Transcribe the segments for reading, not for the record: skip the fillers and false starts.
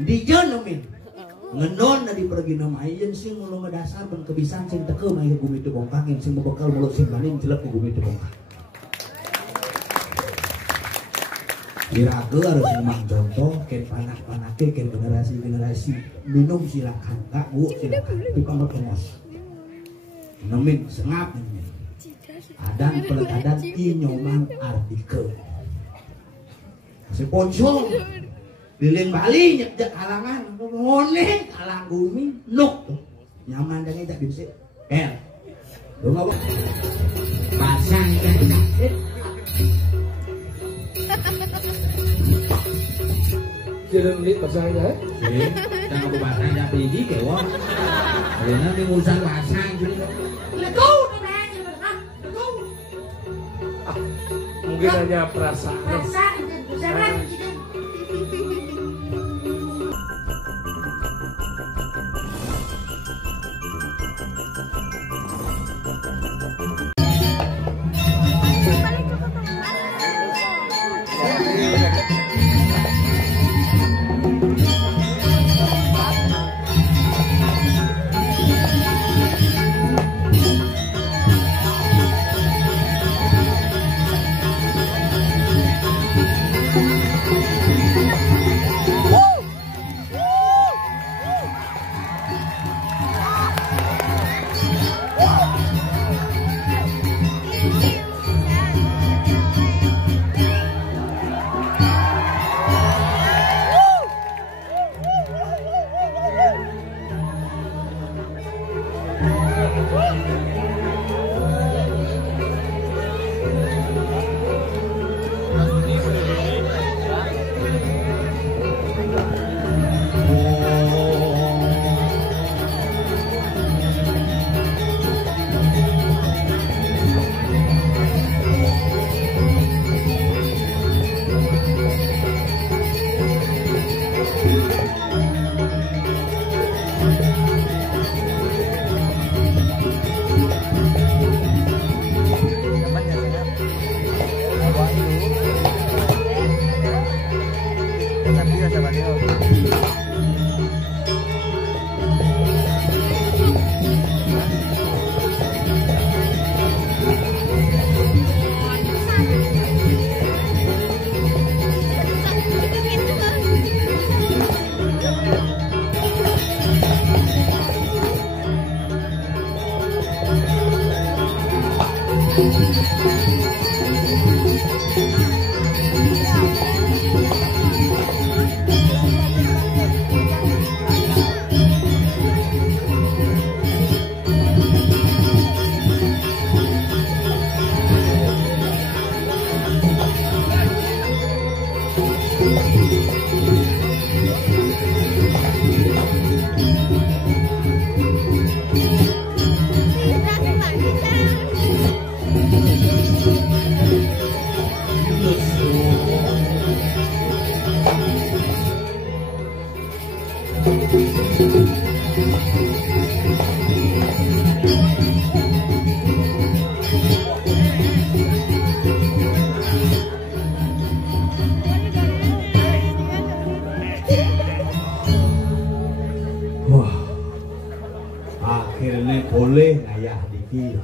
Dijen min ngenon dari pergi nama ayen sing mulu ngadasar ben kebisan sing teke mah gumi teu bongkangin sing bekal mulut sing banin jelek ku gumi teu bongkang. Diraga harus memang contoh ken panak-panake ken generasi minum silakan kak bu silakan tapi kalau tengos nemin sengap nemin adan pelekadan inyoman artikel si ponsel lilin Bali nyek halangan ngone halang bumi nuk nyaman dan tak bisa lu ngapa pasang kan Jangan lihat pasangnya. Jangan aku pasang ya biji kewa. Karena ini urusan pasang jadi. Lekau, mungkin hanya perasaan. Perasaan. Akhirnya boleh ngayah diki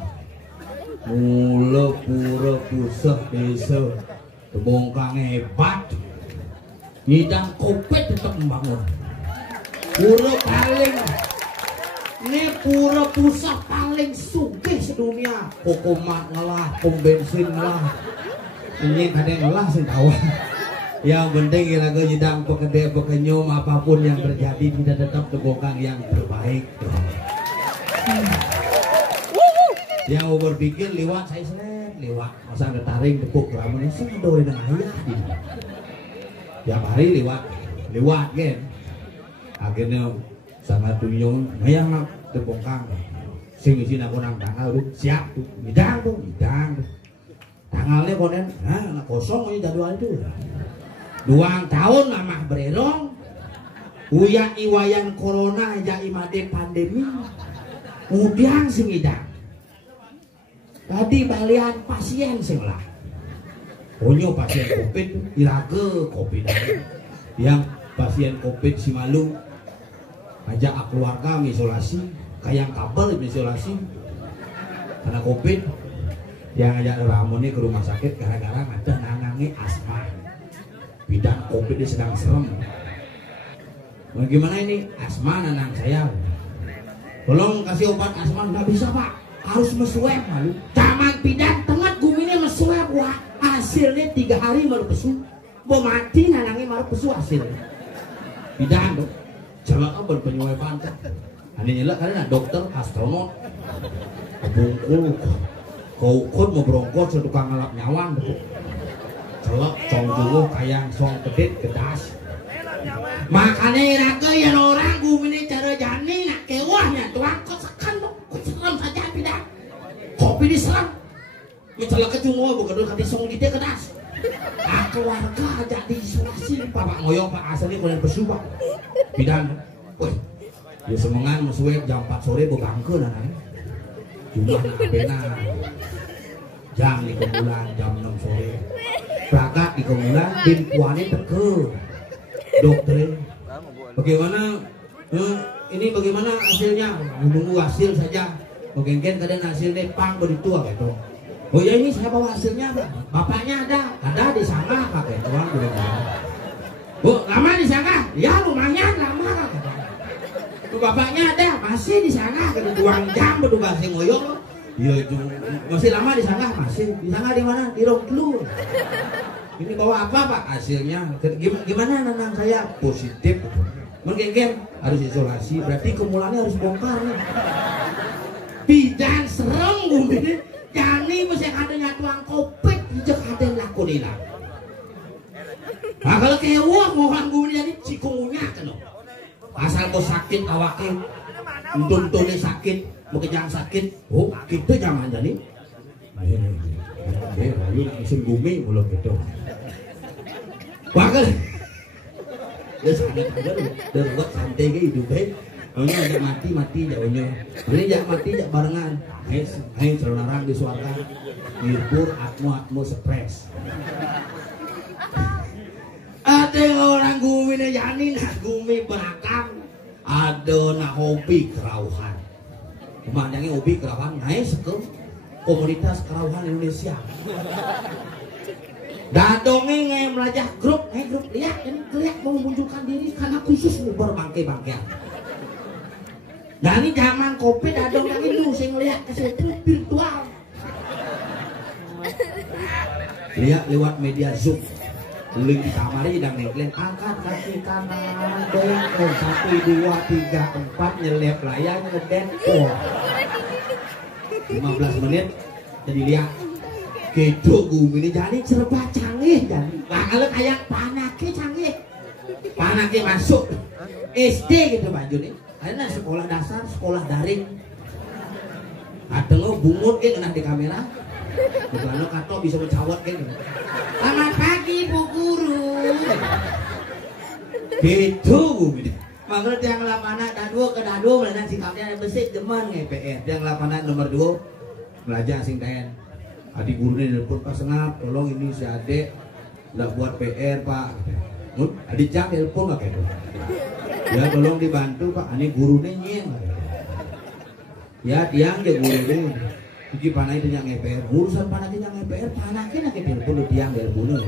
mula pura pusat desa tebongkang hebat ngidang kopet tetap membangun pura paling ini pura pusat paling sugih sedunia kokomat ngelah pom bensin ngelah ini kadang ngelah sih tahu yang penting ilaga jedang pekerja pekenyum apapun yang terjadi kita tetap tebongkang yang terbaik. Yang berpikir lewat saya seret lewat masa ngetaring tepuk ramen sih doi dengan ayah tiap hari lewat kan akhirnya sangat tunjung mayang terbongkang sing isi aku nang tanggal tuh siap tuh bidang tanggalnya konen nah kosong aja jadwal itu 2 tahun mamah bererong uyak iwayan corona aja imade pandemi udiang sing idang tadi balian pasien sing lah onyo pasien covid ilaga covid yang pasien COVID si malu ajak keluarga isolasi kayak kabel isolasi karena COVID dia ngajak Ramoni ke rumah sakit gara-gara ada nangangi asma bidang COVID dia sedang serem. Bagaimana ini asma nanang saya tolong kasih obat asma. Nggak bisa pak, harus mesuap malu taman bidang tengah gumine mesuap wah hasilnya 3 hari baru pesu mau mati nanangnya baru pesu hasilnya bidang dong jalan apa penyuapan aneh nyelak karena dokter astronot kebungkul kau mau berongkot setukang ngalap nyawan celok cong dulu kayang song kedit kedas makanya raga yang orang gumine cara jani nak kewahnya tuang kok sekan dong kok serem saja bidang kopi diserang mencelak kecungo bukan dulu song dia kedas keluarga aja diisolasi bapak ngoyong pak asli kalian bersumpah bidang woi ya semengan musuhnya jam 4 sore bangke nanai cuma benar jam di kemulan jam 6 sore berangkat di kemulan tim kuane teke dokter bagaimana ini bagaimana hasilnya menunggu hasil saja mungkin kadang hasilnya pang beritua gitu. Oh ya ini saya bawa hasilnya pak. Bapaknya ada di sana pakai tuang udah. Bu lama di sana? Ya lumayan lama. Bapaknya ada masih di sana ke 2 jam berdua sing ngoyong. Iya masih lama di sana masih di sana di mana di Rongklu. Ini bawa apa pak hasilnya? Gimana nanang saya positif. Mungkin harus isolasi berarti kemulannya harus bongkar nih. Bidan serem gue. Jani mesti adanya tuang kopet jek ada laku nila. Nah kalau kayak wah mohon gue jadi cikungunya kan. Asal kau sakit awaknya, tuntune sakit, mukejang sakit, oh gitu zaman jadi. Lalu langsung bumi mulut gitu. Wakil, dia sangat ada dan buat santai kayak hidup Hanya ajak mati jauhnya. Ini ajak mati ajak barengan. Hai selarang di suara. Ngibur atmu stres. Ada orang gumi jani nak gumi berakam. Ada nak hobi kerauhan. Memandangnya hobi kerauhan naik ke komunitas kerauhan Indonesia. Dadongnya nge melajah grup lihat ini kelihatan mau memunculkan diri karena khusus ngubar bangke-bangkean. Dan ini zaman COVID ada yang itu saya ngeliat ke situ virtual. Lihat lewat media Zoom. Link di kamar ini dan ngeklaim angkat kaki kanan bengkok 1 2 3 4 nyelip layar ngeden 15 menit jadi lihat gitu gue ini jadi serba canggih jadi kalau kayak panaknya masuk SD gitu baju nih. Karena sekolah dasar, sekolah daring. Ada lo bungut kan kena di kamera. Bukan lo kato bisa mencawat kan. Selamat pagi Bu Guru. Gitu. Makanya yang lapangan dadu ke dadu melihat sikapnya bersih demen nge-PR. Yang lapangan nomor 2 belajar sing ten. Adik guru ini telepon Pak Sengap, tolong ini si adek nggak buat PR Pak. Adik jak telepon nggak kayak ya tolong dibantu Pak, ini gurunya nyeng. Ya tiang dia gurunya. Jadi panai itu yang EPR, urusan panai itu yang EPR, panaknya nak telepon lu tiang dari bunuh.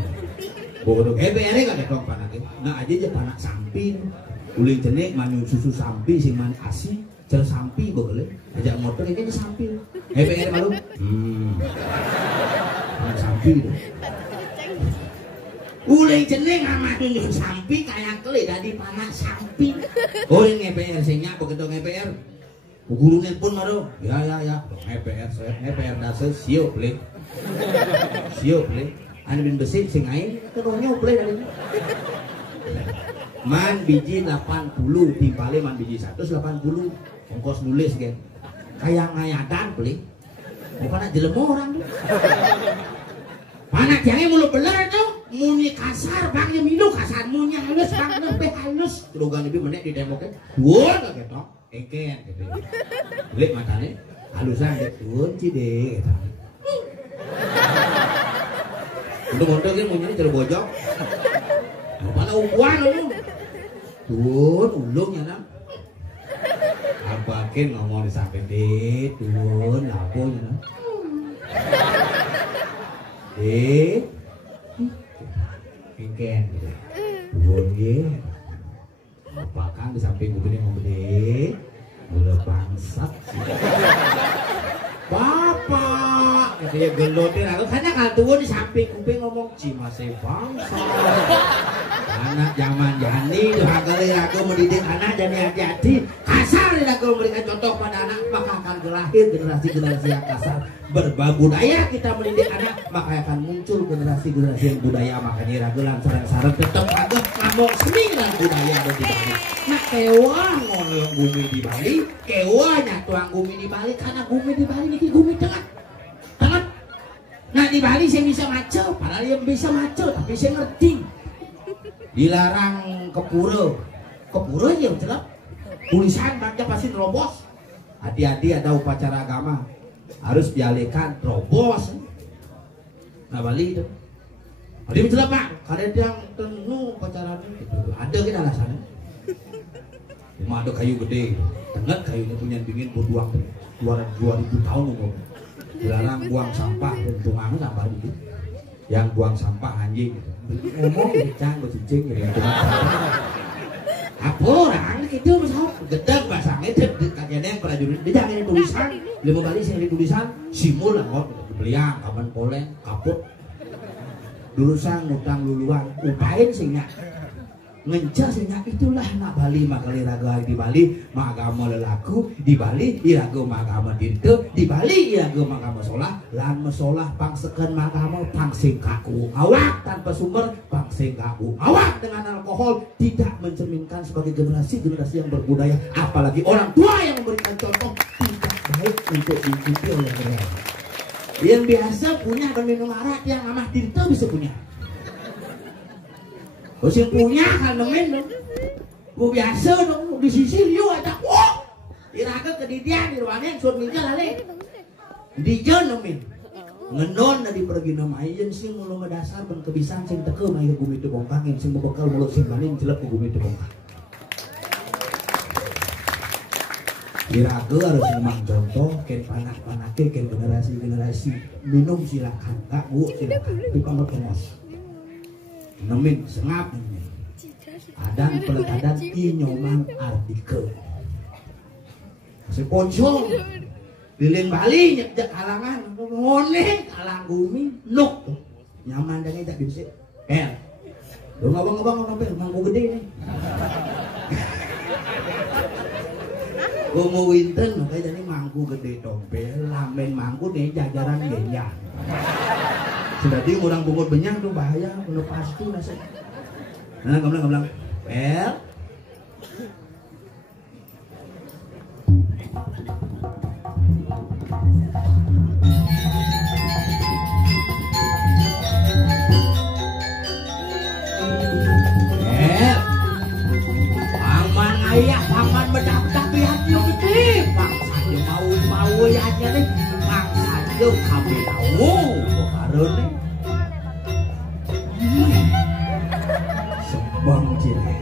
Bodoh EPR nya kan dong panaknya. Nah aja panak samping, uling jenik manyun susu sampi sing man asi, cer sampi boleh. Ajak motor ini samping. EPR malu. Panak sampi itu. Uling jeneng amat nyunyuk sampi kayak keli dari panas sampi. Oh ini EPR singnya begitu EPR. Gurunya pun maru. Ya. EPR saya EPR dasar siap beli. Ane bin besi sing aing kedonya beli dari. Man biji 80 timpale man biji 180. Ongkos nulis kan. Kayak ngayadan beli. Bukan jelema orang tuh. Panak jangan mulu beler tuh. Muni kasar bang yang minum kasar muni halus bang lebih halus kerugan lebih menek di demo kan wah gak ketok eken gitu beli matanya halusan gitu cide gitu untuk motor kan munyi cerbojok mana ukuan lu Turun ulung ya nang. Abakin ngomong di samping dit, turun lapo ya nang. Kengken turun ye. Apakan di samping gue ngomong dit, mulai bangsat. Bapak, dia gelotin aku karena kan turun di samping kuping ngomong cimase bangsa. Anak zaman jani tuh kali aku mendidik anak jadi hati-hati. Kasar aku memberikan contoh pada anak maka akan lahir generasi-generasi yang kasar. Berbudaya kita mendidik anak maka akan muncul generasi-generasi yang budaya. Makanya ragulan sarang-sarang tetap agak ngomong seni dan budaya ada di Bali. Nah kewah ngolong bumi di Bali, kewahnya tuang bumi di Bali karena bumi di Bali ini bumi tengah. Nah di Bali saya bisa maco, padahal yang bisa maco tapi saya ngerti. Dilarang ke pura ya jelas tulisan baca pasti terobos. Hati-hati ada upacara agama harus dialihkan terobos. Nah Bali itu ada jelas pak, kalian yang tenu upacara itu ada kita alasannya. Cuma ada kayu gede, tengah kayunya punya dingin berbuang 2000 tahun umur. Dilarang buang sampah, untungannya sampah itu. Yang buang sampah anjing gitu. Ngomong kencang bercicing gitu. Apa orang itu masalah gedang pasang itu kakeknya yang prajurit dia jangan tulisan lima kali saya tulisan simul lah kok beliang kapan poleng kaput dulu sang ngutang luluan upain sehingga ngencah sehingga itulah nak Bali makali raga di Bali magama lelaku di Bali iraga magama dintu di Bali iraga magama solah lan mesolah pangsekeun magama pangsing kaku awak tanpa sumber pangsing kaku awak dengan alkohol tidak mencerminkan sebagai generasi yang berbudaya apalagi orang tua yang memberikan contoh tidak baik untuk diikuti oleh mereka yang biasa punya minum arak yang amah dintu bisa punya. Terus yang punya kan nemen dong, gue biasa dong di sisi liu ada kok, diraga kedidian di ruangan suat minjal lale, dijan nemen, ngenon dari pergi nama ayen sih mulu ngedasar ben kebisan sing teke main gue itu bongkangin sing bekal mulut sing maning jelek gue itu bongkang. Diraga harus memang contoh, ken panak-panake ken generasi minum silakan, tak bu silakan, tapi kamu tengos. Nemin sengap nemin adan peletadan inyoman artikel seponsong lilin Bali nyejak halangan ngone halang bumi nuk nyaman dan tidak bisa lu ngabang-ngabang ngomel mangku gede nih gua mau winten kayak jadi mangku gede dompel lamen mangku nih jajaran genjang sudah di orang bungut benyang tuh bahaya penuh pasti nasi. Nah gamblang pel. Paman ayah paman bedak-bedak lihat lu gede. Bangsa mau ya aja nih. Bangsa jauh kami tahu. Nih sebang cile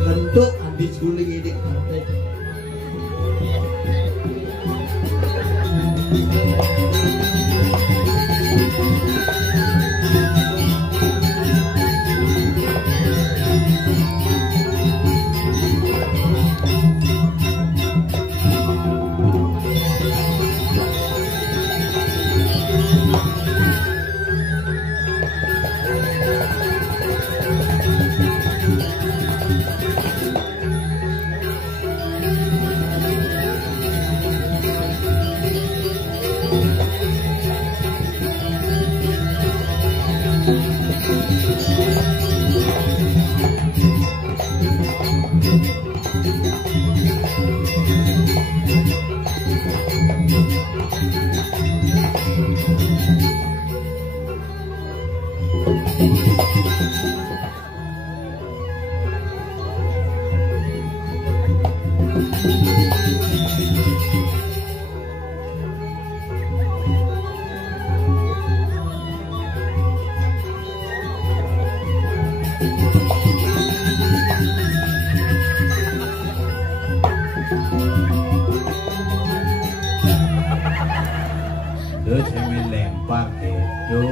Bentuk habis guling ini. Terus saya lempar itu.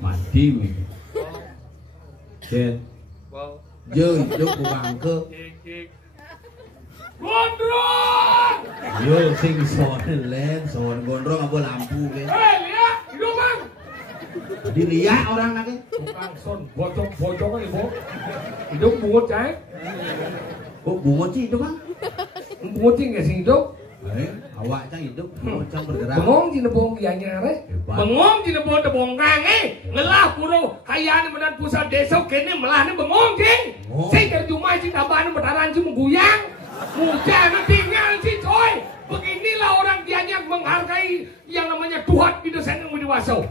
Mati mi. Jen. Yo bukan ke. Gondrong! Yo sing son gondrong apa lampu ke? Lihat, hidup bang. Dilihat orang lagi. Bukan son, bocong kan ibu. Hidup bungut cai. Oh bungut sih itu bang? Bungut sih nggak sih hidup? Awak cang hidup, cang bergerak. Bengong di nebong bianya re. Bengong di nebong kang ngelah puro kayaan menan pusat desa kene melah bengong cing. Sing terjumai cing tabahan betaran cing mengguyang. Mudah tinggal sih coy. Beginilah orang dianya menghargai yang namanya Tuhan di dosen yang dewasa.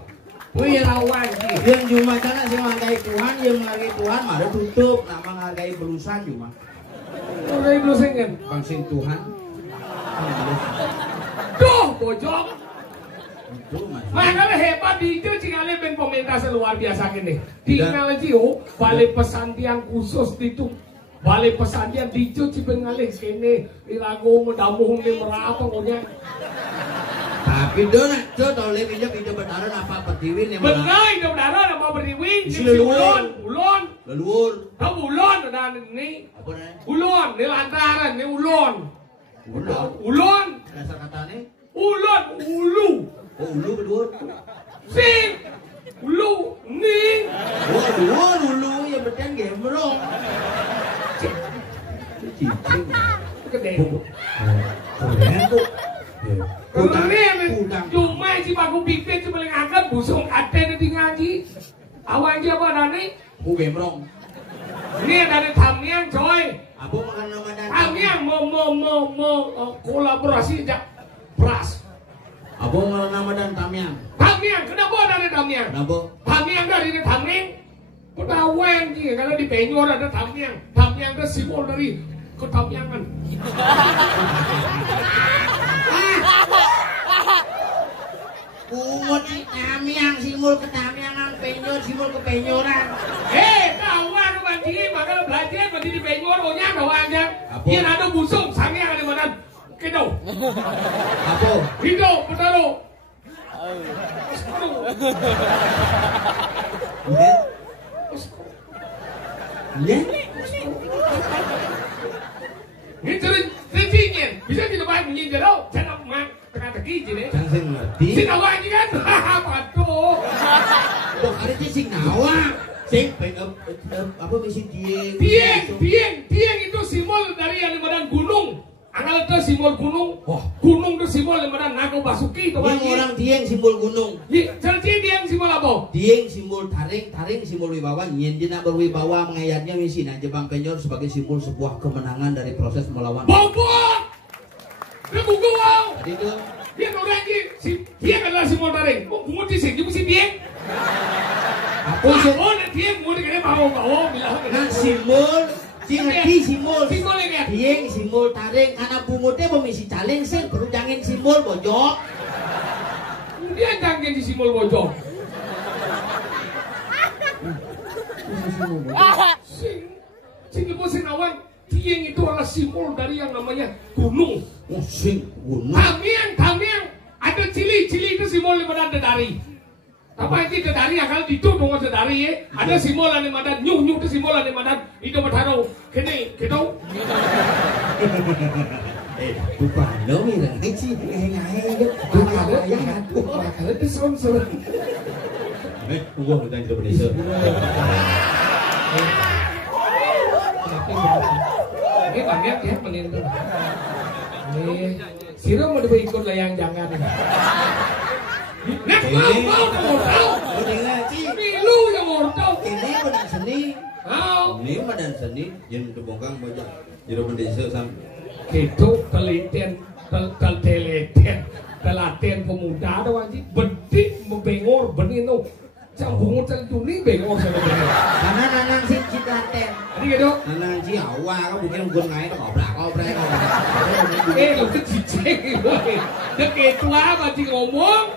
Wirawan sih. Yang cuma sana sih menghargai Tuhan, yang menghargai Tuhan malah tutup, nak menghargai berusan cuma. Menghargai berusan kan? Bangsin Tuhan. Duh, bojong. Itu mas. Makanya hebat di itu cingale ben pemerintah luar biasa gini. Tinggal Cio, balai pesantren khusus itu. Balai pesantren di itu cingale sini irago mendamuh di merapa punya. Tapi dona, coba oleh pinjam betaran apa petiwin yang mana? Benar, itu betaran apa petiwin? Si ulon. Leluhur. Tahu ulon ada ini. Apa nih? Ulon, ini lantaran, ini ulon. Ulon. Dasar katanya? Ulon, ulu. Oh ulu kedua. Sing, ulu, ning. Oh ulu yang berarti gembrong. Cicing. Gede. Keren tuh. Keren, cuma si baku pikir cuma yang angkat busung ada di ngaji. Awak aja apa nani? Gembrong. Ini dari Tamiang coy. Apa makan nama dan Tamiang mau kolaborasi aja. Pras. Apa makan nama dan Tamiang? Tamiang, kenapa dari Tamiang? Kenapa? Tamiang dari Tamiang. Ketahuan sih kalau di Penyor ada Tamiang. Tamiang itu simbol dari ketamiangan. Pungut Tamiang simbol ketamiangan, Penyor simbol kepenyoran. Kawan banci, maka belajar banci di Penyor, ohnya kawan aja. Yang ada busung, sange ada mana? Kedo. Apa? Hidup, petaro. Lihat? Ini ceritanya, bisa dilepas bunyi jero, jangan mak teka-teki jadi. Jangan sing ngerti. Sing awak ini kan, patuh. Kok ada sing nawa? Sing apa misi Dieng itu simbol dari yang dimana gunung. Anggal itu simbol gunung. Wah, gunung itu simbol dimana Naga Basuki. Yang orang Dieng simbol gunung. Jadi Dieng simbol apa? Dieng simbol taring simbol wibawa. Nyen dina berwibawa mengayatnya misi nah Jepang Penyor sebagai simbol sebuah kemenangan dari proses melawan. Bobot. Dia buku wow. Tadi itu Dia orang ini, dia adalah Simol Taring. Oh, bungut di sini mesti dia. Apa sih? Oh, dia bungut kena bawa bilang. Nah, Simol, si ngerti Simol. Simol ini kan? Dia Simol Taring, karena bungutnya memisi caling sih, perlu jangan Simol bojok. Dia jangan di Simol bojok. Sing ibu Senawan, Tieng itu adalah simbol dari yang namanya gunung. Oh, sing gunung. Tamiang, ada cili itu simbol daripada dedari. Apa itu dedari akal ditutup dengan dedari ya? Ada simbol yang daripada nyuh itu simbol yang daripada itu bertaruh. Kini, kita. Bukan lo ya, sih ngahe. Kalau itu serem. Gua udah di Indonesia. Ini banyak ya menentu. Nih, Siro mau ikut layang jangan. Nak mau tahu. Milu yang mau tahu. Ini badan seni. Tahu. Ini badan seni yang dibongkang banyak. Jadi Indonesia sam. Itu telitian pemuda ada wajib bedik membengor benino. Cambung terjuni bengor sebenarnya. Karena nanang sih citaten. Ini gitu. Nanang sih awal kan mungkin gun ngai itu ngobrol. Lu kecicing gitu. Deket tua apa sih ngomong?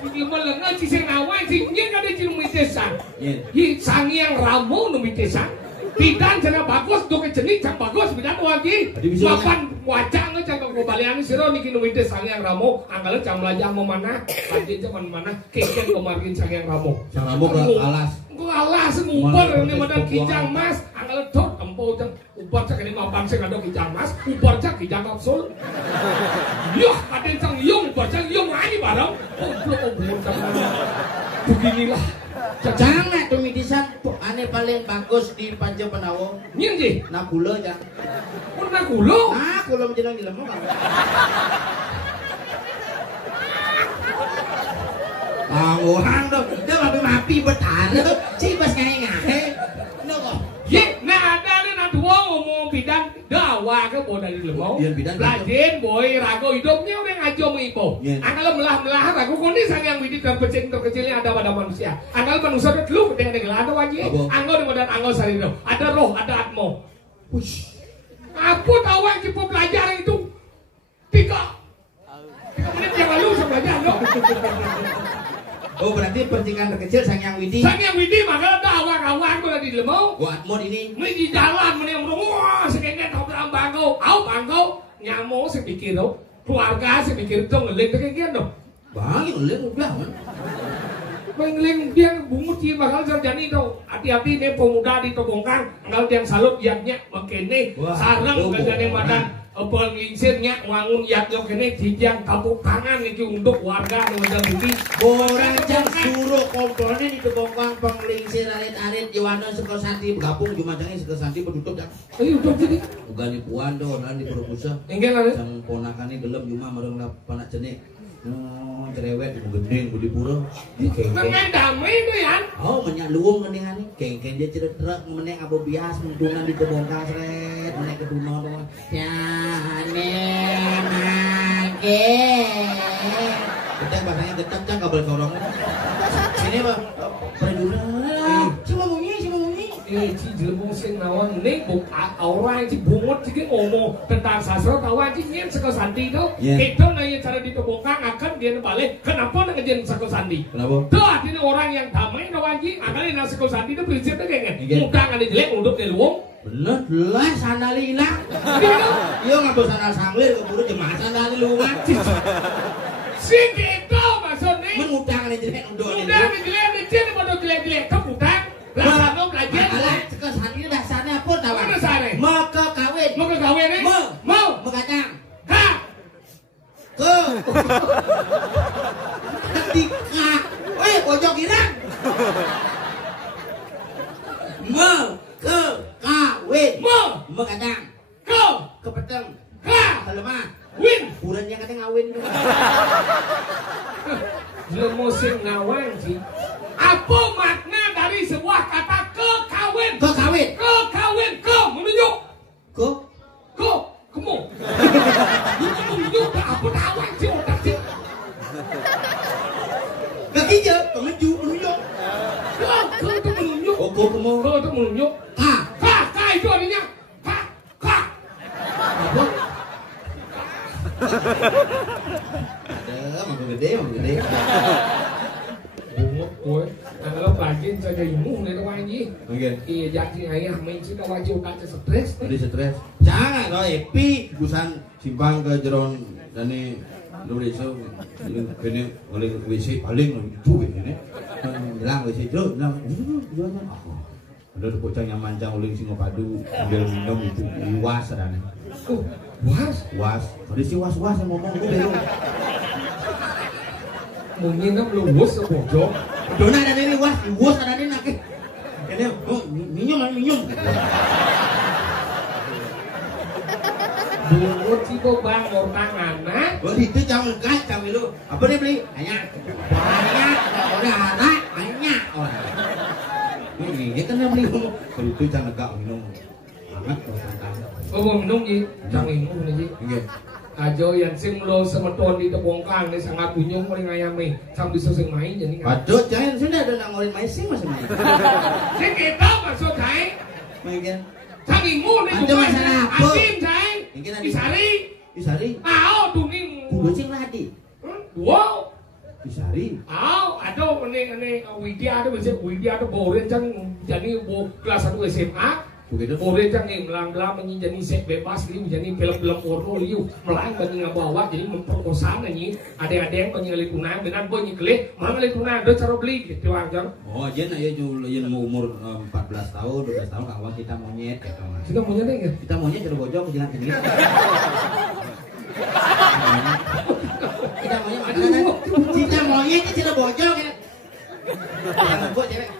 Sing melengah sih sing awal sih nyen ada sing mitesan. Hi sangiang ramu nu mitesan. Bidan jana bagus doke jenis jang bagus bidan wagi. Mapan wajah ngejang kok balian siro niki nu mites sangiang ramu anggal jam lajang mau mana? Lanjut zaman mana? Keken kemarin sangiang ramu. Sang ramu ke alas. Ku alas ngumpul ini madan kijang mas. Anggal dot empo jang upar cak ini mapan sing ada kijang mas. Upar cak kijang kapsul. Yuh kaden sang yung upar cak yung ani barang. Oblok beginilah. Jangan tuh mitisan aneh paling bagus di Panca Penawo. Nyen sih? Nakula jang. Pun nakulo? Nakula menjelang di lemah. Orang dong, dia mapi bertaruh. Si pas ngahe. Noko. Ye, nah ada nih dua ngomong bidan dawa ke boda di lemau. Rajin boy rago hidupnya udah ngajo mengipo. Anggal melah rago kuning sang yang widit terkecilnya ada pada manusia. Anggal manusia itu lu dengan ada wajib. Anggal di badan anggal sari itu. Ada roh, ada atmo. Push. Apa tahu yang kita belajar itu? 3 menit yang lalu saya belajar loh. Oh berarti percikan terkecil sang yang widi. Sang yang widi maka ada awak-awak kalau di lemau. Buat mod ini. Ini di jalan meni ngomong wah sekengket ngobrol bangau. Bangau nyamuk sepikir tuh. Keluarga sepikir tuh ngeling sekengket tuh. Bang ngeling udah kan. Ngeling dia bungut sih bakal terjadi tuh. Hati-hati nih pemuda di Tobongkang. Kalau yang salut yaknya makene sarang kejadian badan. Penginsirnya wangun yaknya kene dijang kapuk tangan iki untuk warga di Wajah Bukti. Orang jam suruh komponen di Tobongkang penglingsir arit-arit Jiwana Sekosati bergabung Jumajangnya Sekosati bertutup dah. Ayo udah jadi. Ugali puan doh nan di Purwokerto. Enggak lah. Sang ponakane gelem Juma marang panak cenik. Cerewet di Gendeng Budi Pura. Mengen damai itu ya. Oh menyak luwung keningan keng dia cerita meneng abo bias mentunan di Tobongkang seret meneng keduno doang. Ya mage. Kita bahasanya getak cang kabel sorong. Sini Pak. Preduna. Cuma munyi. Ci jelembung sing nawan nih orang ci bungut ci ngomong tentang sastra tawa ci nyen Seko Sandi itu. Kita nanya cara di Tobongkang akan dia balik. Kenapa ngejen Seko Sandi? Kenapa? Tuh artinya orang yang damai tawa ci akan di Seko Sandi itu prinsipnya kayak gini. Mudah ada jelek untuk di luwung. Bener lah sandali hilang. Iya ngabur sandal sanglir keburu jemaah sandali luwung. Sing itu maksudnya. Mengutang ada jelek untuk ini. Mudah ada jelek ada jelek pada jelek kemudian. Lah belajar. Seko Sandi dasarnya apa tahu? Mana dasarnya? Mau ke kawin. Mau ke kawin nih? Mau. Mengacang. Ha. Ke. Ketika. Woi pojok irang. Mau ke kawin. Mau. Mengacang. Ke. Kepeteng. Ha. Kelemah. Win. Burannya katanya ngawin. Lemusin ngawin sih. Apa makna dari sebuah kata kekawin? Kekawin. Kekawin. Ke menunjuk. Ke. Kamu. Menunjuk apa tahu sih otak sih. menunjuk. K itu artinya K. Apa? Ada, mau gede. Bungok gue, kalau pelajarin saya imu nih tuh aja. Oke. Iya jadi ayah main sih kalau wajib tak stres. Tadi stres. Jangan kalau epi gusan simpang ke jeron dani lu deso ini oleh WC paling itu ini. Bilang WC itu bilang jualan apa? Ada bocah yang mancang uling Singapadu sambil minum itu luas dan. Was. Tadi si was yang ngomong gue belum. Mungkin kan luwes sepojok. Dona ada ini was ada ini nak. Ini minum. Bungut sih kok bang tangan nah. Oh itu jangan gas kami lu. Apa dia beli? Banyak. Udah ada banyak orang. Ini kan beli kalau itu jangan gak minum. Hangat kalau santai. Oh mau minum ji, jangan minum nih ji. Oke. Ajo yang sing lo semeton di tebongkang nih sangat bunyung paling ayam sambil sesing main jadi. Aduh jangan sudah ada nangorin main sing masih main. Sing kita maksud saya. Mungkin. Sangimu nih Ada masalah apa? Asim saya. Isari. Ao tuning. Kudu sing ladi. Wow. Isari. Ao ada ini Widya ada boren jang jadi kelas 1 SMA. Begitu. Boren jang melang-melang menjadi seks bebas ini menjadi film-film porno liu melang bagi ngabawa jadi memperkosa nyi ada-ada yang penyelit tunang dengan boy nyeklik mengelit tunang ada cara beli gitu aja. Oh jen aja jen mau umur 14 tahun 12 tahun kawan kita monyet gitu mas. Kita monyet ya? Kita monyet jadi bojong ke jalan ini. Kita monyet jadi bojong ya. Jangan buat cewek.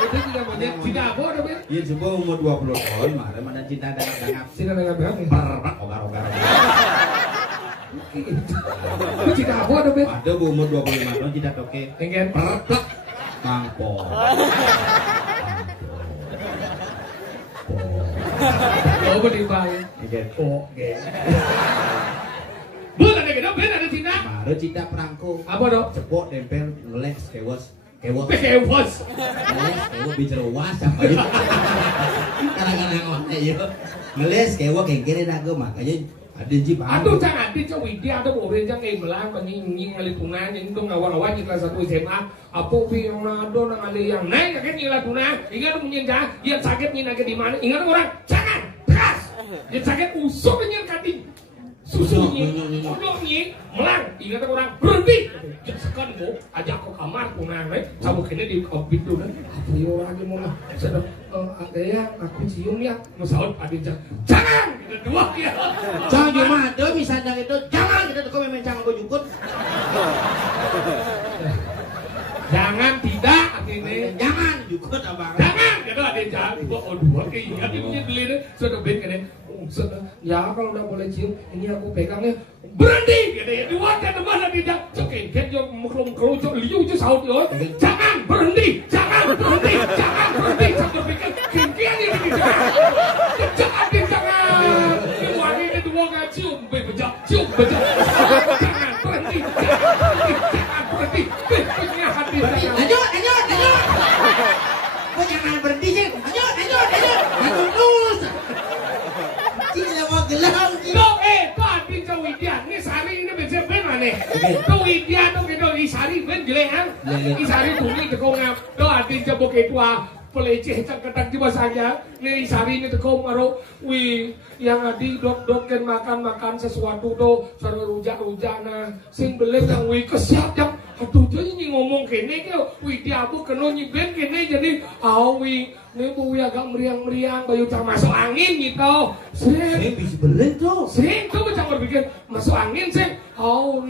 Itu tidak monyet, tidak apa tapi? Iya sebuah umur 20 tahun marah mana cinta dangap. Cinta dangap. Perak ogar. Itu cinta apa tapi? Ada umur 25 tahun cinta toke. Pengen Perak mangpo. Oh berimbang. Oke. Bukan ada kita, ada cinta. Baru cinta perangko. Apa dok? Cepok tempel ngeles kewas. Kewas. Kewas bicara was apa ya? Kadang-kadang mana ya? Ngeles kewas kengkene naga makanya ada jip. Aduh jangan di cowok Widya ada orang yang melang pengingin ngalitungan yang itu ngawang-ngawang di kelas 1 SMA. Apa yang nado nang ada yang naik kan ngalitungan. Ingat menyenja, yang sakit nyina ke di mana? Ingat orang jangan keras. Yang sakit usuk dengan kati. Susunya, udangnya, melang, ingat orang berhenti. Sekan bu, ajak ke kamar punang, cabut kene di pintu kan. Apa ya orang yang mau sedang ada yang aku cium ya, masalah ada jangan, kedua ya. Jangan cuma ada misalnya itu, jangan kita tuh memang jangan kau jukut. Jangan tidak, ini jangan jukut abang. Jangan, kita ada jangan. Oh dua kayak ini punya beli nih, sudah beli kan ya kalau udah boleh cium ini aku pegangnya berhenti gitu ya dua kan mana tidak cekin kan yo mekrong kerucuk liu ju saut yo jangan berhenti sambil pikir kengkian ini jangan yang wangi ini dua nggak cium bejak jangan berhenti punya hati lanjut kok jangan berhenti sih lanjut terus tidak mau gelam Pak Kau Widya, ini Sari ini bisa benar nih. Kau Widya tuh gitu, Isari ben jelek Isari tuh nih kau ngap, kau arti jebok itu peleceh ketak di bahasanya. Nih Isari ini kau maru, yang adi dot kan makan sesuatu tuh, cara rujak nah, sing belum yang kesiap yang, aduh jadi ngomong kene kau Widya bu kena nyiben kene jadi, ini bu agak meriang bayu tak masuk angin gitu. Sing bisa belen tuh. Sing tuh macam berpikir masuk angin sih.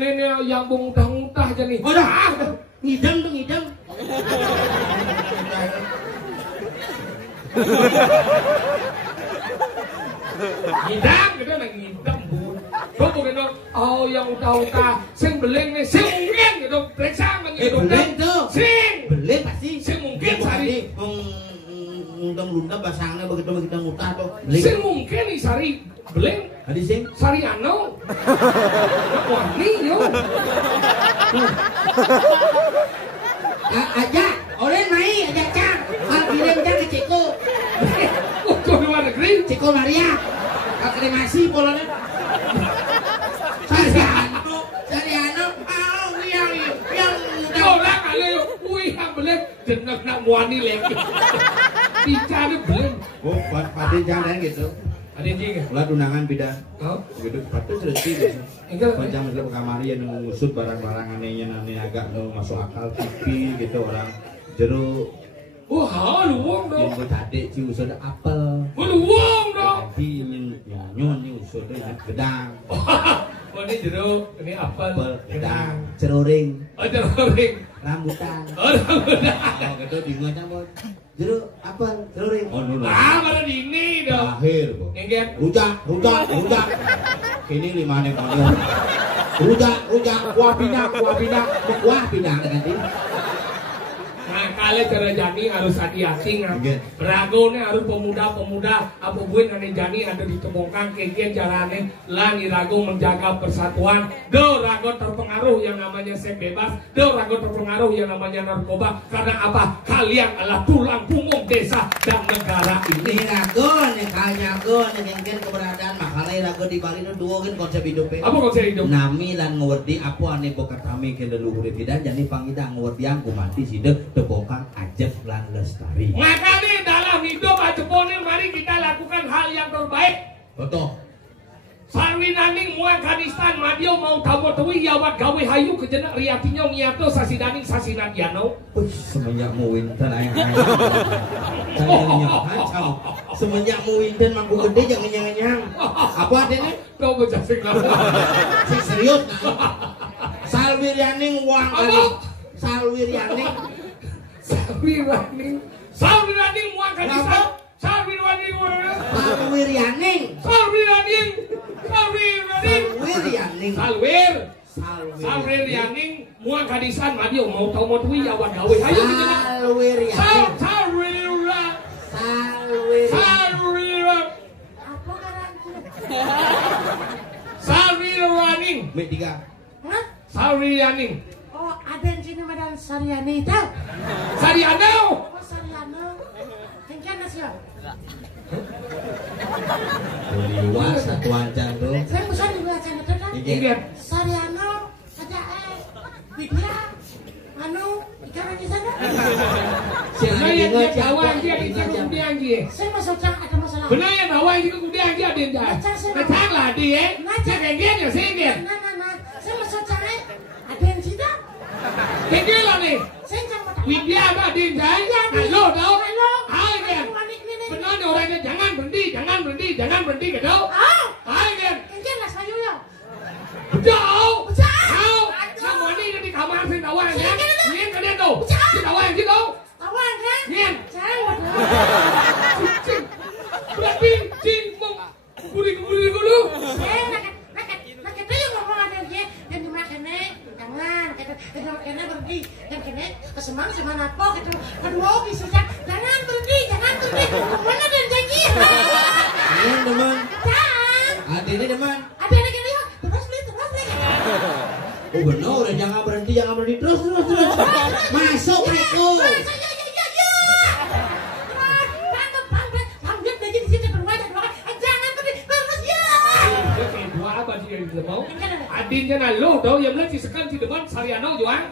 Nenek yang muntah jadi. Udah, ngidam. Ngidam gitu nang ngidam bu. Kau bukan yang udah sing beleng nih sing mungkin gitu. Periksa mengitung. Belen tuh. Sing. Belen pasti. Sing mungkin Sari. Undang-undang basangnya begitu ngutah tuh. Sing mungkin nih Sari beleng. Adi sing. Sari ano. Wani yo. Aja, oleh naik aja cang. Soko Maria. Akrimasi polone. Sariano. Yang ora kali kuwi ambele jeneng nak wani lagi. Dicari belum. Oh, Pak jangan gitu. Ada jing. Ulah tunangan bidang. Oh, Begitu patu serti gitu. enggak. Macam masuk ke kamar yang ngusut barang-barang anehnya nanti agak masuk akal TV gitu orang jeruk. Oh, haluang dong. Yang tadi ci usut apel. Haluang dong. Tapi nyon ni usut gedang. Oh, ini jeruk, ini apel, Gedang, ceruring, oh, ceruring, rambutan. oh, rambutan. Oh, gitu bingung aja bos. Jeruk, apel, ceruring. Oh, no. Ah, malah ini dong. Akhir, bos. Enggak. Rujak. Ini 5 nih kono. Rujak, kuah pinang nanti. Nah, kalian cara jani harus hati-hati nggak? Nggih. Rago nih harus pemuda-pemuda. Apa gue nanti jani ada di tembongkang kegiatan jalannya. Lani rago menjaga persatuan. Do rago terpengaruh yang namanya seks bebas. Do rago terpengaruh yang namanya narkoba. Karena apa? Kalian adalah tulang punggung desa dan negara ini. Ini rago nih ngengken keberadaan makanya rago di Bali itu dua kan konsep hidupnya. Apa konsep hidup? Nami lan ngewerdi apa ane bokat kami ke leluhur tidak jadi pangita ngewerdi angku mati sida tebongkang ajak lan lestari. Makanya dalam hidup Ajepone mari kita lakukan hal yang terbaik. Betul. Sarwi naning muang kadistan madio mau tamu tewi yawat gawe hayu kejenak riatinyo ngiato sasidaning sasinadiano. Semenjak mu winten ayah kacau. Semenjak mu winten mangku gede jangan nyang-nyang. Apa adanya? Kau bocah sing lama. Si serius nah. Salwiryaning wang kali. Salwiryaning muang kadistan. Salwiryaning muang kadisan madio mau tau mau tuwi yawan gawe hayu kejenak. Salwiryaning. Salwiryaning. Oh, ada yang sini madan Sariani itu. Sariano. Oh, Sariano. Tinggal nasi. Liwas satu ancan tuh. Saya musuh juga channel itu kan. Ingat. Sariano, ada Widya, anu, ikan di sana. Benar yang dia bawa dia di kemudian dia. Saya masuk cang ada masalah. Benar yang bawa dia kemudian dia ada dia. Ngecang lah dia. Ngecang dia ya sengit. Nah. Saya masuk cang ada yang sini. Tinggal lah nih. Saya cang mau. Widya apa dia? Halo tau. Halo. Hai kan. Benar nih orangnya jangan berhenti gitu. Hai kan. Tinggal lah saya yo. Jauh. Sama ini di kamar sih tawa ya. Ini ke dia tuh. Si tawa yang gitu. Tawan kan? Nien. Jangan. Berarti cimbong. Buri dulu. Saya nak itu yang ngomong ada dia yang dimakan jangan kena berhenti dan kena kesemang sama napo gitu kedua bisa jangan berhenti mana dan janji Ini teman. jangan Ada ini teman. ada yang kena yuk terus beli Oh benar, jangan berhenti terus. Masuk aku. Adinnya nah lo tau yang bilang si Sekan si Deman Sariano juang.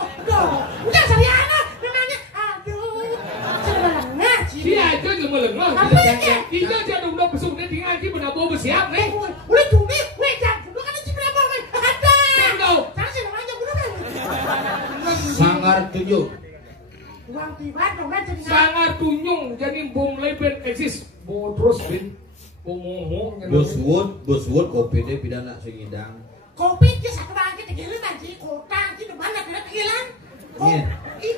Udah Sariano namanya aduh sebenarnya Dia aja lengah. Dia aja udah besuk dia tinggal di benar bawa bersiap nih. udah cumi jam dulu kan si berapa kan ada Tahu. jangan sih namanya dulu kan Sangar 7. uang tiba dong kan jadi Sangat tunyung jadi bom leben eksis. Bo terus bin. Ngomong. Boswood kopi deh pidana singidang. kopi itu satu lagi tegilan aja kota di depan ada tegilan Iya.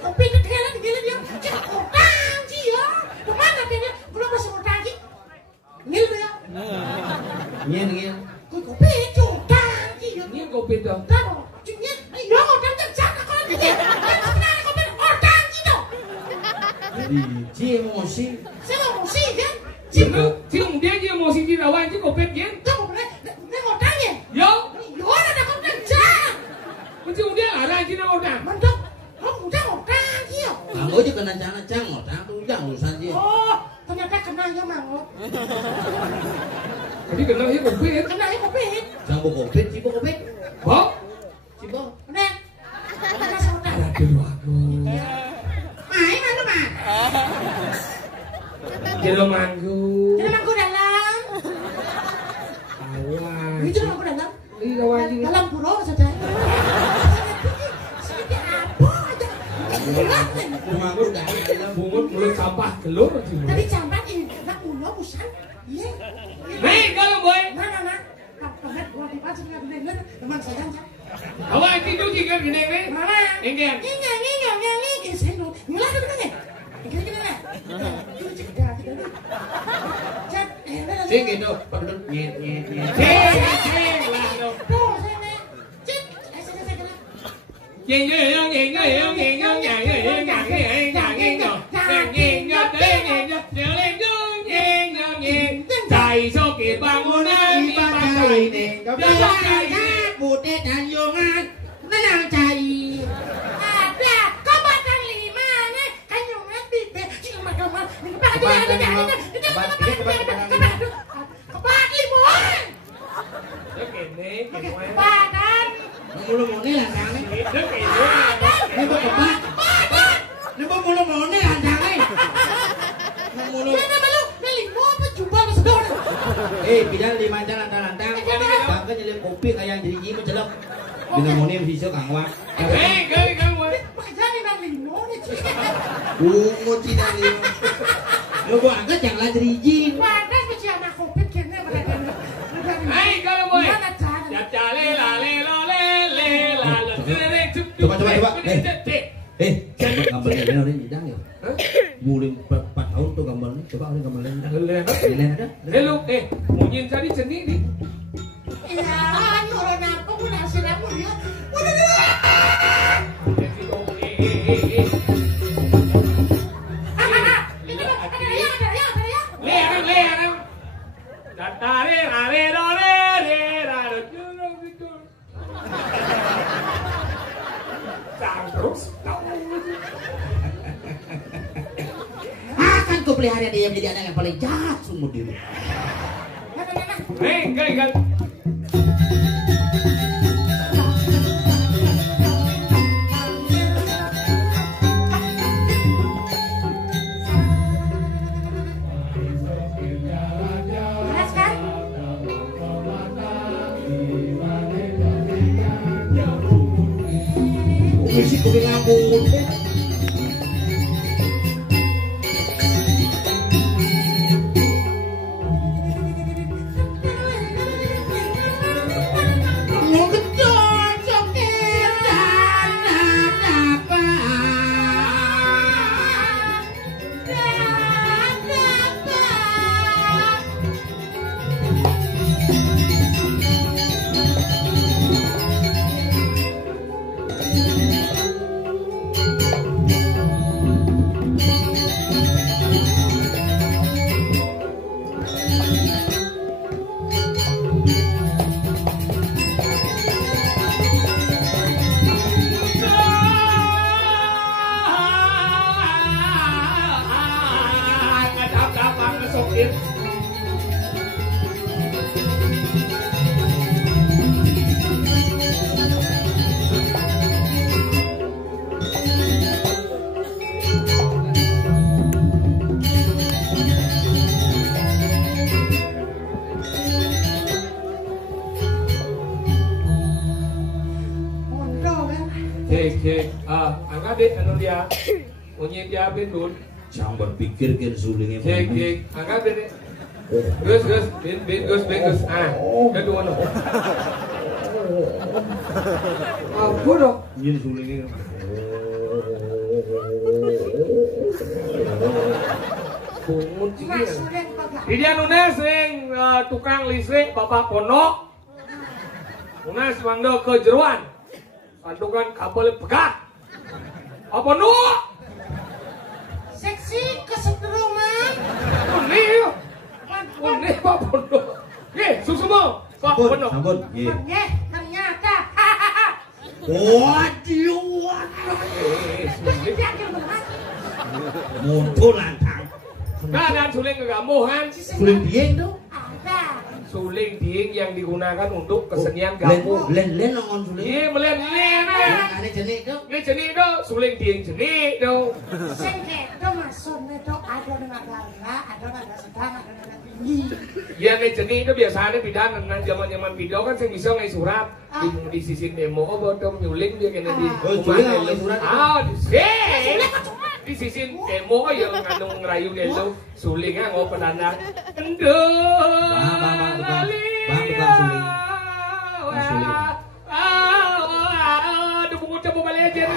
kopi itu tegilan dia cek kota sih ya kemana dia belum masih kota lagi ngil ya Nyen. kopi itu kota sih ya Ini kopi dong. tahu cumnya iya kota jangan kalau gitu kenapa kopi kota gitu Jadi emosi. saya mau sih kan Cium dia aja mau sih dirawan aja kopi dia. kamu boleh kotanya Yo. yo ada kota jangan Cium dia larang aja orang. mantap kamu udah kota gitu Kamu aja kena cang, otang tuh urusan dia. oh ternyata kena kena ya mangop. Jadi kena ya Covid. Kena ya Covid. Sang Covid, si Covid. Kok? Si Bo. Nek. Kena saudara. Aduh aku. Mai mana mah? Jelomangku. Jelomangku dalam. Awas. Ini jelomangku dalam. Iya wajib. Dalam pura saja. Sedikit apa aja. Rumahku dalam. Bungut mulut sampah keluar sih. Tadi campak ini kena ulo busan. Iya. Nih kalau boy. Mana? Kapan gua di pasar nggak bener teman saya aja. Awak itu juga gini nih. Mana? Enggak. Ini saya nu. Mulai dulu nih. Gini. Sing gitu, padahal nyet. Cai soket bangunan ibadah ini. Putih dan yongan menang cai. Ada kebatan lima nih kan yongan bibe cuma kebat limuan. Kebatan. Mulu-mulu lantangan. Ini kok kebat. Ini kok mulu-mulu lantangan. Mulu. Mana malu? Limo apa jumpa sedor. Bilang 5 jalan lantang. Bangga nyelip kopi kayak jadi ini celep. Dengan moni bisa kangwa. Makanya nang limo nih. Ungu cina limo. Lo gua angkat yang lah jerijin. Panas mesti anak kopi kene mereka. Hai kalau boy. Mana cara? Ya lele. Coba. Gambarnya ini orang hidang ya. Mulai 4 tahun tuh gambarnya. Coba orang gambarnya. Lele ada. Hello, munyin tadi cenik nih. Ya, orang apa pun hasil aku ya. Udah. Akan kau pelihara dia menjadi anak yang paling jahat seumur hidup. Kan. Jelas kan? Musik kau bilang ngambung. Angkat deh, anu dia, punya dia bendun. Jangan berpikir kan sulingnya. Angkat deh. Gus, Gus. Kedua no. Apa dong? Ini sulingnya. Pungut sih. Dia nunes sing tukang listrik Bapak Pondok. Nunes mangdo ke jeruan. Kandungan kabel pegat. Apa nu? Seksi kesetruman. Ini Pak Pondok. Susu mau Pak Pondok. Sampun. Ternyata. Waduh. Muncul lantang. Keadaan suling kegamuhan. Suling dieng dong. Ada. Suling dieng yang digunakan untuk kesenian gamuh. Len nongon suling. Iya melen-len. Ini jenik dong. Ini jenik dong. Suling dieng jenik dong. Sing keto maksudnya tuh ada dengan gala, ada dengan sedang, ada dengan tinggi. Ya ini jenik itu biasanya bidan nang zaman-zaman video kan sing bisa ngai surat di sisi demo oh bodom nyuling dia kena di nyuling surat. Di sisi demo yang ngandung ngerayu delo sulingnya ngau penanda. Endeuh. Bang suling. Suling. Aduh bungu coba balik aja.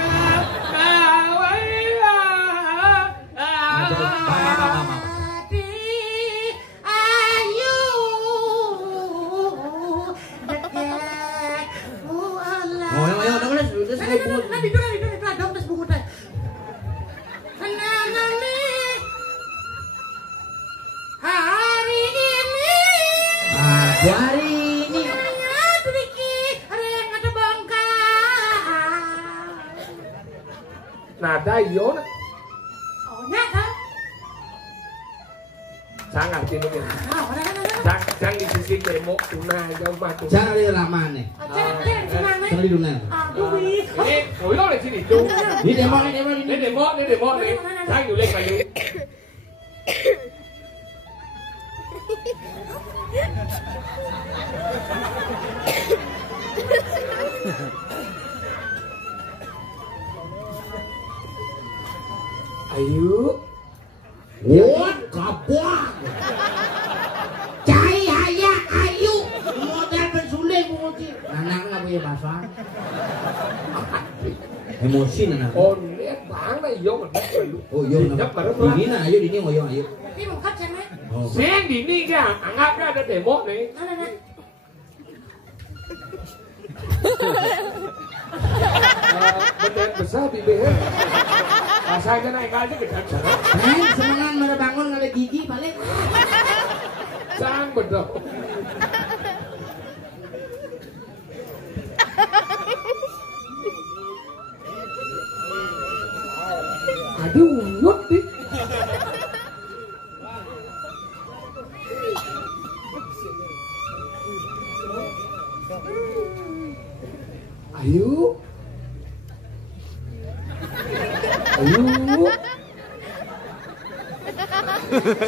Hari ini nada iyo na oh nyata sangat ini kan jangan di sisi demo tunai jauh batu jangan di lama nih. Jangan di dunia. ini lo di sini tuh Ini demo. nih jangan nyulik kayu ayo Wah, kabak. Cahaya ayu. Modal pensuling menguji. Anak nggak punya bahasa. Emosi nana. oh lihat bang lah iyo benar lu Oh iya. Ini nah ayo ini ayo. Tapi mengkat sana. sen di ini kan anggapnya ada demo nih benar besar di BH rasanya naik aja ke dalam Semangat mana bangun nggak ada gigi balik. sang bener aduh uyut nih ayo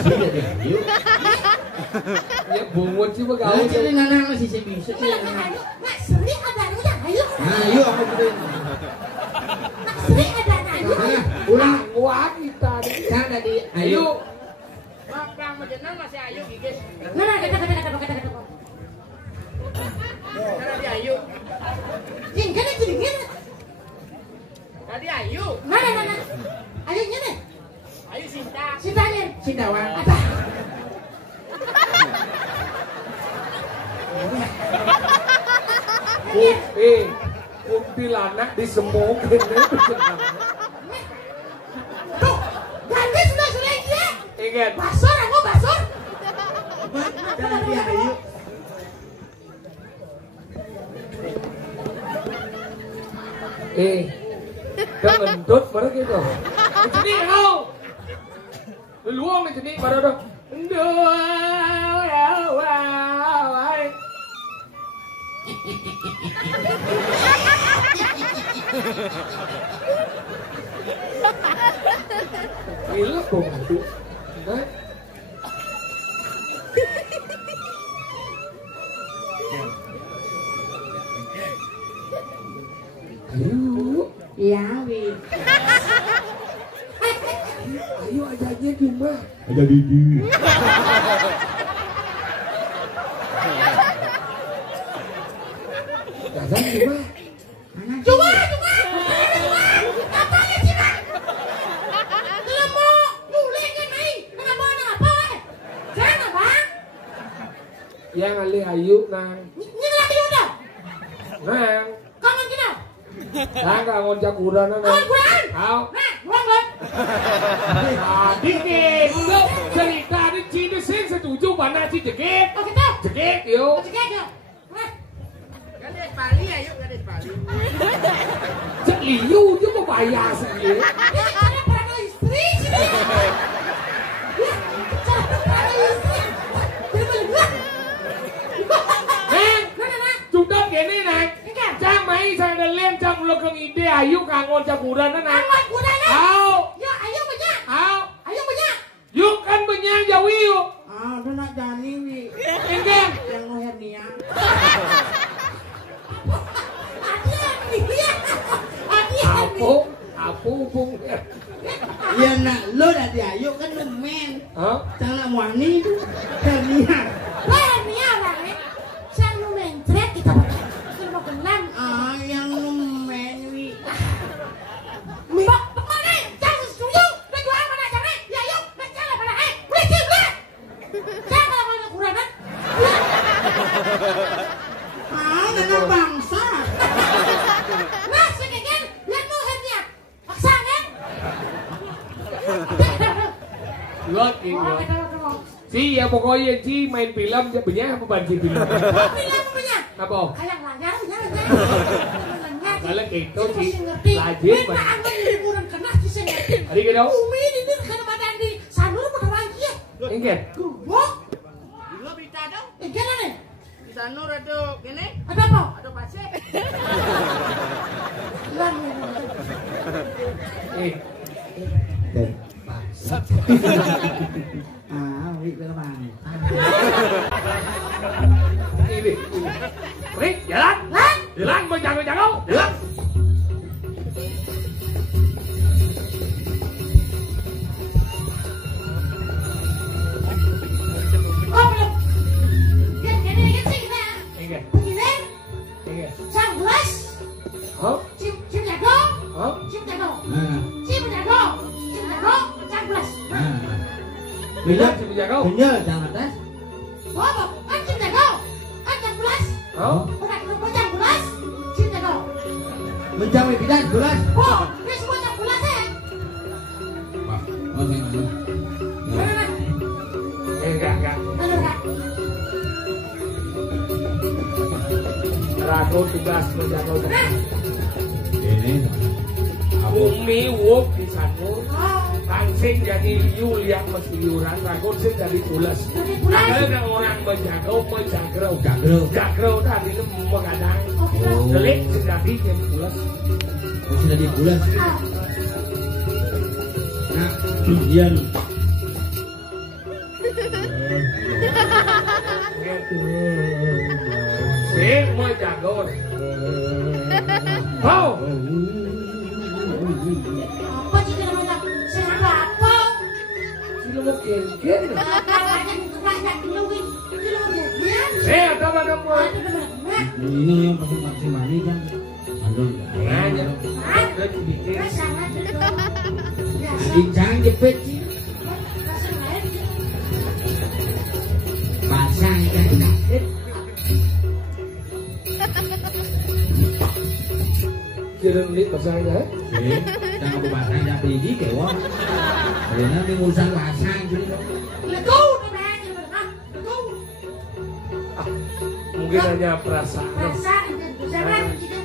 Sini deh, yuk. ya bungut sih Kalau begawe jadi nana masih bisa. Mak Sri ada anunya, ayo. Nah, yuk aku beliin. Mak Sri ada anunya. Nah, ulang. wah kita nih Kan tadi ayo. ayo Mak Pang Mejenan masih ayu gigis. Nah, kata. Karena dia ayu. Jingkana jingkana. Tadi ayu. Nah. Ayunya nih. Ayu Sinta. Sintanya. Sindawan. Apa? kuntilanak disemokin Tuh, ganti sudah dia. ingat Basur, aku basur. Kan dia ayo. Kan ngentut baru gitu jadi kau luang nih jadi baru dong gila pembantu ayo Ya, Wi. ayo aja di rumah Ada Didi. Dagang di rumah Cuma. Apa ya sih, Mak? Lemo, mulai kan aing. Kenapa apa? Jangan, Bang. yang ali ayu nang Ini lagi udah. nang Kamu gini. nang kangon jakuran nang Kawan kurang. Au. Nah, kurang. Dikit, lo cerita di Cina sih setuju mana sih dikit, Oh, kita. dikit yo. Oke, aja. Nah, Gadis Bali ayu gadis Bali. Cek liu dia mau bayar sih. ini cara para istri sih. Ya, kula ke ngide ayu kanggo jaguran anak. Anggot kudanya. Au. Ya, ayo banyak. Au. Ayo banyak. Yuk kan benyang jawi yuk. Ah, udah nak jani wi. Enggen. Yang mau hernia. Hati-hati ya. Hati-hati. Apa pung. Ya nak lo dah diayu kan lumen. Hah? Jangan wani tu. Hernia. Hernia lah ni. Sang lumen trek kita pakai. Kita kenal. Ah, yang lumen wi. Mbak, mana? Jangan setuju. Berjuang mana jangan? Ya yuk, berjalan mana? Berhenti ber. Jangan mana kuranan. Ah, dengan bangsa. Nah, sekian lihat mau hernia. Paksa kan? Lihat ini. Si ya pokoknya si main film dia punya apa banci film? Film punya. Apa? Kayak layar, Kalau gitu si lajib. lajib. Angin liburan kena si sengerti. Hari ke dong? Umi ini kena badan di sanur pada lagi ya. Enggen. Gubok. Dulu berita dong. Gimana nih? Di Sanur ada gini, Ada apa? ada pasir. Lang. Eh, Ah, wi bang. ini. Oke, jalan. Lang. Jalan mau jago-jago. Jalan. Oh, belum. Gini sih kita. Enggen. Begini. Enggen. Sang gelas. Hah? Cim jago. Hah? Cim jago. Nah, Cim jago. Cim jago. Sang gelas. nah. Bila si jago. Bener jangan atas. Oh, kan cim jago. Kan sang gelas. Hah? Bukan lupa sang gelas. Cim jago. Mencapai bidan gelas. Oh, ini semua sang gelas ya. Wah, masih ada. Mana? Enggak. Mana enggak? Rago tugas menjaga. Nah. Ini. Aku Umi wuk di Sanur. Oh, Kangsing jadi yul yang mesti yuran. Rago sih dari tulas. jadi bulan. Ada orang menjaga, menjagrau. Jagrau. Jagrau tadi itu mengadang. Oh, kita. Delik jadi yang tulas. sudah di bulan. Ah, Nah, Ian. Sing mau jago. Kau. apa sih kita bilang? Saya apa? Sila mo kengken. Katanya banyak dulu, dulu dia. Ada mo. Ini yang pakai vaksin mani kan. Aduh, Nanya. Ah, Lagi bikin. sangat itu. Biasa. bincang jepit. Rasa lain. Pasang kan sakit. Kira ni pasangnya. Jangan pasang dah beli kewa. Karena ni urusan pasang jadi. Letu, teman, teman. Letu. Mungkin hanya perasaan. Rasa itu jangan kita.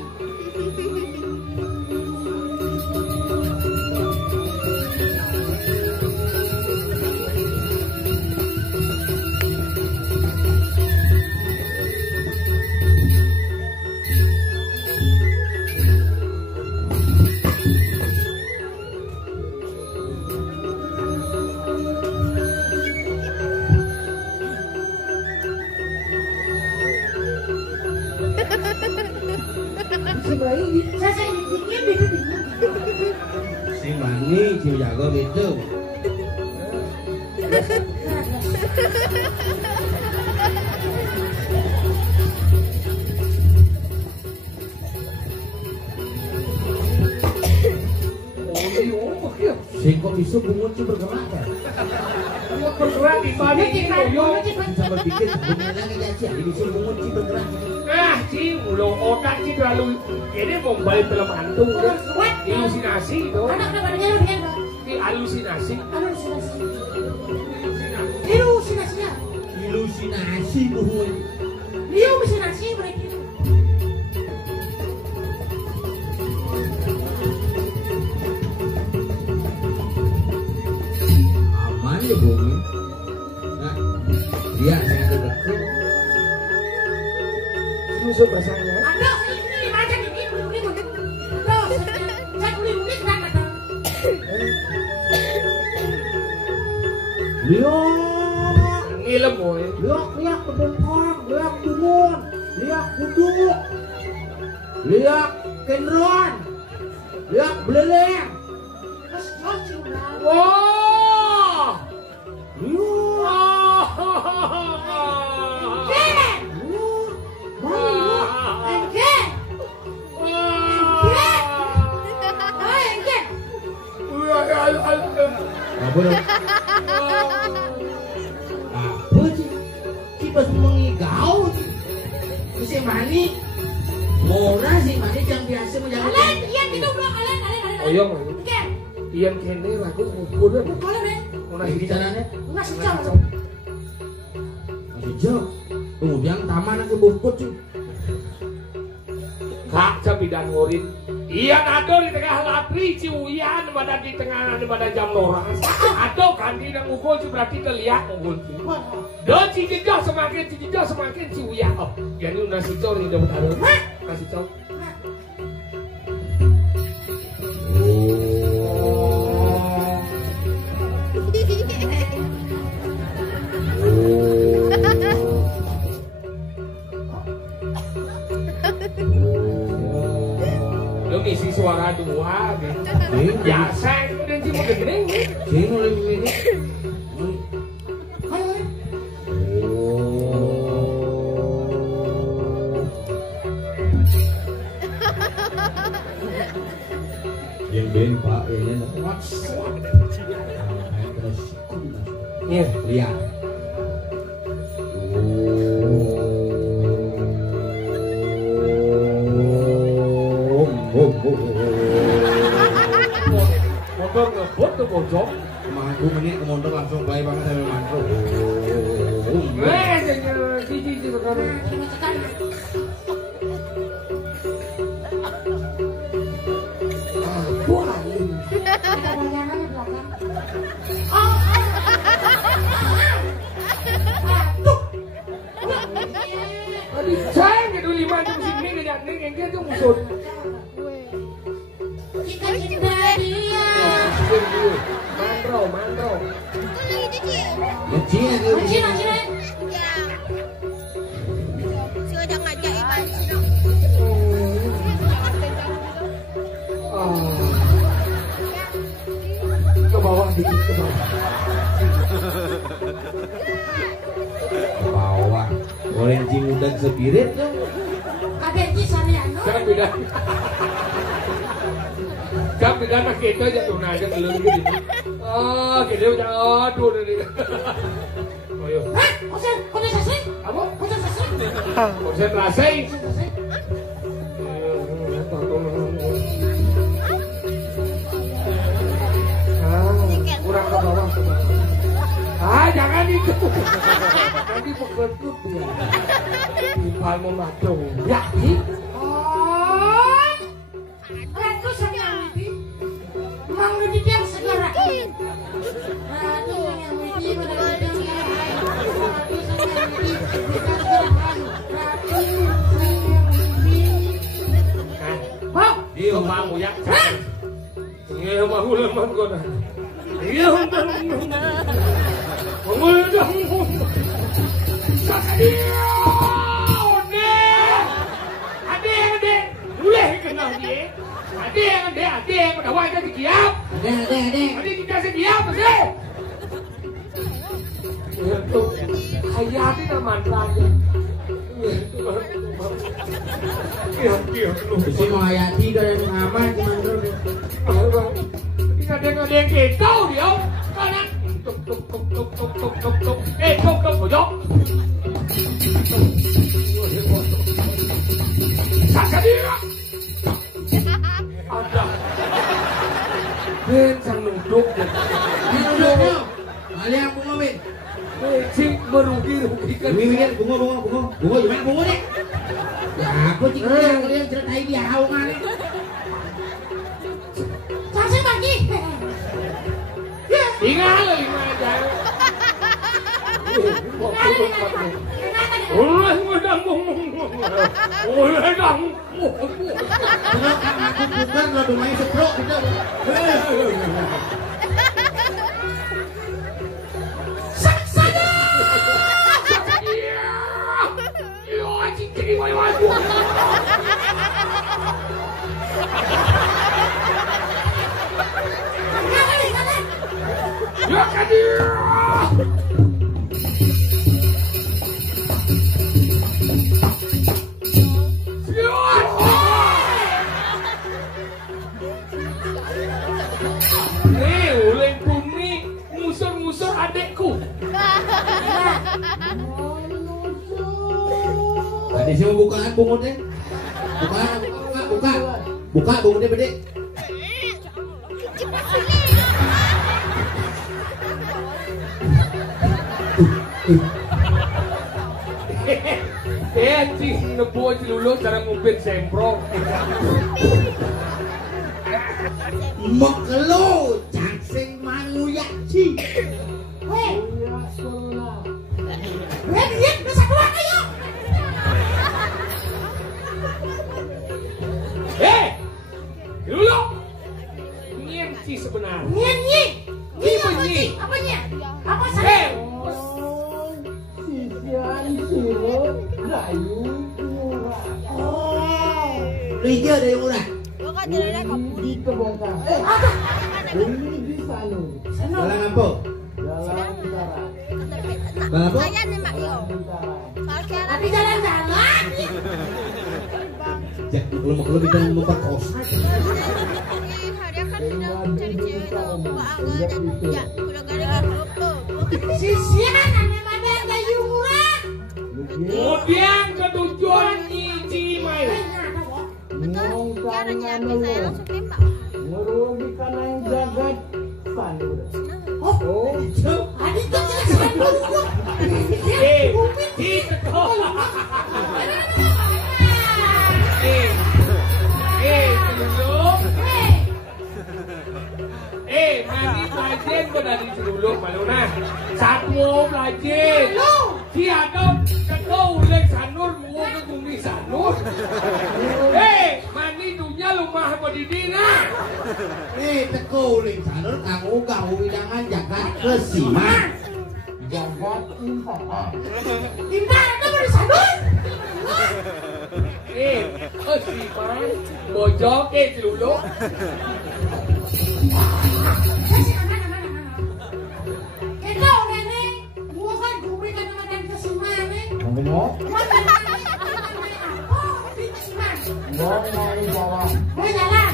Saya bikin bikin. Si mani si jago itu. Si kok bisa bungut si bergerak ya? Bergerak di balik koyo. Bisa berpikir sebenarnya nggak sih? Jadi bisa bungut si bergerak. Ci, ulo otak ci terlalu ini mau balik film hantu. Halusinasi itu. Anak namanya lebih enak. Ini halusinasi. Halusinasi. Halusinasinya. Ilusinasi bungut. Halusinasi mereka. Aman ya bumi. Nah, dia saya ada dekat. Musuh pasangnya. Ada ini macam ini belum. Lihat. Ngilem boy. Lihat ke bengkong, lihat kumun, lihat kudu, lihat kendron, lihat beleleng. Terus ciuman. Wah. Lihat. Ken. Ken. Apa dong? Apa sih? Kita mengigau. Si Mani. Mora si Mani yang biasa menjaga. Kalian, iya minum dong kalian. Oyong. Ken. Iyan kene lagu kubur. Boleh deh. Mana Di caranya? Enggak sejam. Masih jauh. Kemudian taman aku bukut sih. Kak cabidan ngurin. Iyan ado di tengah latri ciuyan pada di tengah pada jam noras. Ado kan di nang ukul berarti keliat ngukul. Do cijijah semakin ciuyan. Oh, jadi nasi cor ini udah taruh. Nasi cor. Lo ngisi suara dua gitu. Biasa kemudian sih mau gede. Sini oleh ini. Yang ben Pak ini terus. Iya. Lihat. Motor ngebut tuh bocor. Aku menit ke motor langsung baik banget sampai mantul. Jangan cici sekarang. Ada bayangan di belakang. Aduh, sayang itu 5 jam sini ngejadeng engke tuh musuh. Kita cinta dia. Mandro. Cina gitu. Cina. Ke bawah dikit ke bawah. Bawah. Orange muda spirit dong. Ada di Sariano. Kan beda nak kita jatuh aja belum gitu. Kita udah aduh ini. Ayo. Hah? Konsentrasi? Apa? Konsentrasi? Konsentrasi. Kurang ke bawah. Jangan itu. Nanti peketut ya. Timpal memadu. Ya, sih. Ratu sayang ini. Mang ngedit yang segera. Ratu sayang ini. Ratu sayang ini. Wow. Iya, kamu ya. Iya, mau lemah kau dah. Iya, Ade, boleh kenal dia. Ade, pada wajah siap. Ade kita siap sih. Itu hayati dan mantranya. Iya. Si Mahayati dari Muhammad cuman dulu. Kita ada yang kita dia. Kanan. Tuk. Tuk bojok. Sasa dia. Ada. Sang nunduk. Ada yang bunga min. Cing merugikan. Min bunga gimana bunga nih? Ya aku cik kalian ceritain dia haungan nih. Saya pagi. Tinggal 5 aja. Kalau kan aku bukan lo main seprok kita. Tadi saya mau bukaan bungutnya. Buka bungutnya bede. Anjing nebu aja dulu cara ngupin semprong. Makelo jaksing manuyaci. Weh. Lihat, bisa keluar ayo. Dulu. Nyenci sebenarnya. Nyi. Nyi. Apanya? Apa saya? Liga ada yang murah. Di kebongkar. Ini di sana. Jalan apa? Jalan utara. Jalan apa? Tapi jalan-jalan. Ya, kalau kita memperkosa. Sisian nama ada yuran. Kemudian ke tujuan Niji Mai. Merugikan yang jagat Sanur. Oh, adik tuh jelas dulu. Mani pelajen ko dari Ciluluk Maluna. Satmo pelajen. Si Adam ketau uleg Sanur muo ke bumi Sanur. Mani dunia lumah pedidina. Teko uling sanur kamu widangan jagat kesiman. Jagat Intara. Intara itu baru Sanur. Kesiman bojok Ciluluk. Kita udah nih, gua kan gue kan makan kesiman nih. Benar? Mau jalan.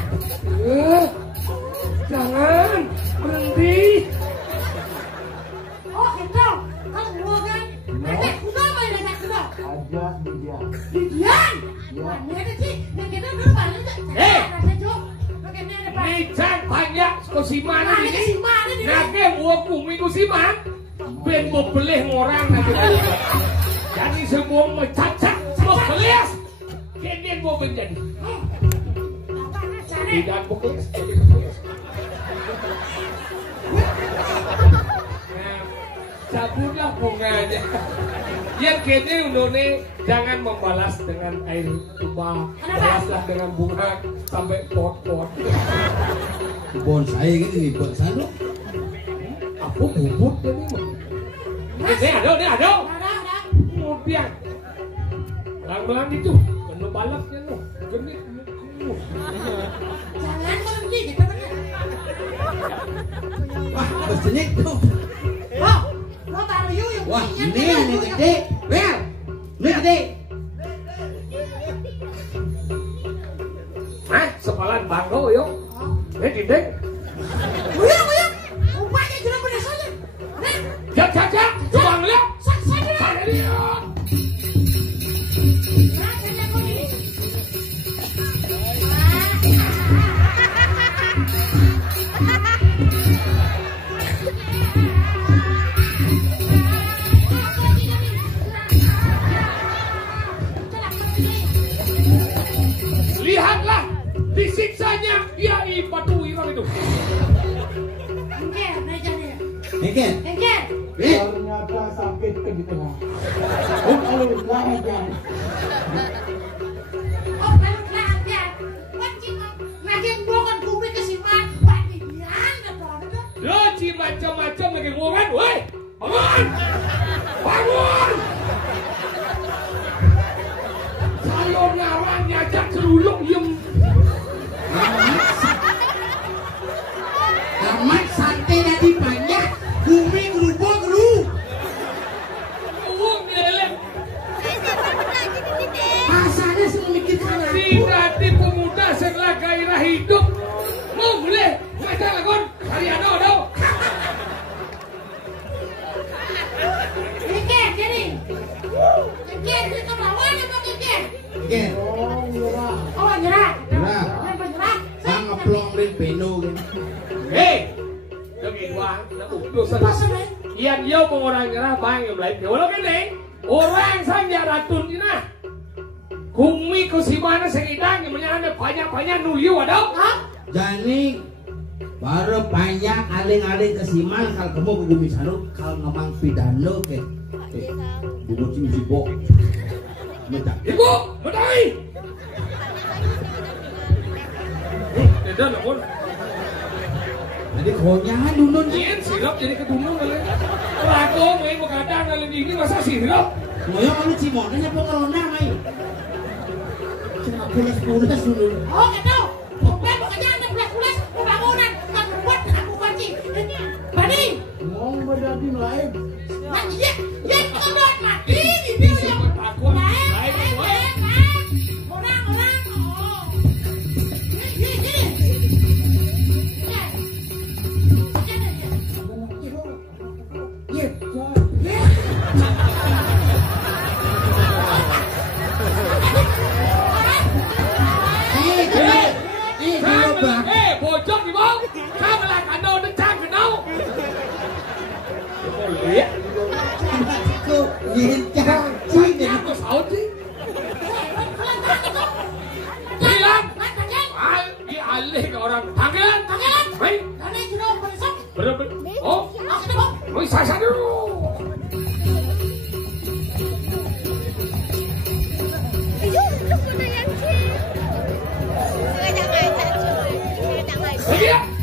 Jangan berhenti. Oh itu, kalau gua kan, ada kuda main ada kuda. Ajak dia. Didian. Ini ada sih, yang kita dulu balik. Nican banyak kusiman ini. Kesiman ini. Nake buah bumi kusiman. Ben mau belih ngorang nanti. Jadi semua mencacak, semua belias. Kemudian mau menjadi. Tidak pokoknya. Cabutlah bunganya. Yang kini undone jangan membalas dengan air tuba, balaslah dengan bunga sampai pot-pot. Bonsai gini nih bonsai lo. Apa bubut jadi mah? Ini ada. Kemudian pelan-pelan itu, penuh balasnya lo, genit. Jangan berhenti, kita benar. Wah, bersenik tuh. Oh, lo taruh yuk yang Wah, punya ini yang gede. Well, ini gede. Sepalan bangko yuk. Ini dinding. Buyang. Rupanya jelas benar saja. Jak. Coba ngeliat. Saya lihat. Lihatlah disiksanya dia ipatu hilang itu. Engkel. Ternyata sakit ke di tengah. Lalu lahan. Oh, baru kelihatan. Wajib naging bukan bumi kesiman. Wah, dibian ada. Lo ci macam-macam lagi ngomong, woi, bangun! Saya nyaran nyajak Celuluk yem. Amat santai tadi banyak. Bumi ngeplong ring beno gini. Hei, demi gua, nak utus sana. Ian dia orang nyerah bang yang lain. Walau kene, orang saja ratun ini. Kumi ko si mana sekidang yang menyana banyak nuliu ada. Jadi baru banyak aling-aling kesimal kalau kamu ke Gumi Sarut kalau ngomong pidano ke bubut si bok. Ibu, betai. Tidak nak pun. Jadi konyahan dulu Ian sirap jadi kedunung kali. Lagu main begadang kali ini masa sirap. Moyo kalau cimonanya pengelona mai. Cuma pulas dulu. Oh, gitu. Bukan pokoknya ada pulas-pulas pembangunan bukan buat aku kunci. Bani. Mau berarti lain. Nah, iya, iya kodok mati di dia. Orang. Oh. Bocor di bawah, kamu lah kado dan cang kenal. Lihat, Aku nyencang cing. aku saud sih. Bilang, di alih ke orang tangan, baik. Karena jeruk bersok. Bener. Oh, Aku tebak. woi sasa dulu. Iya.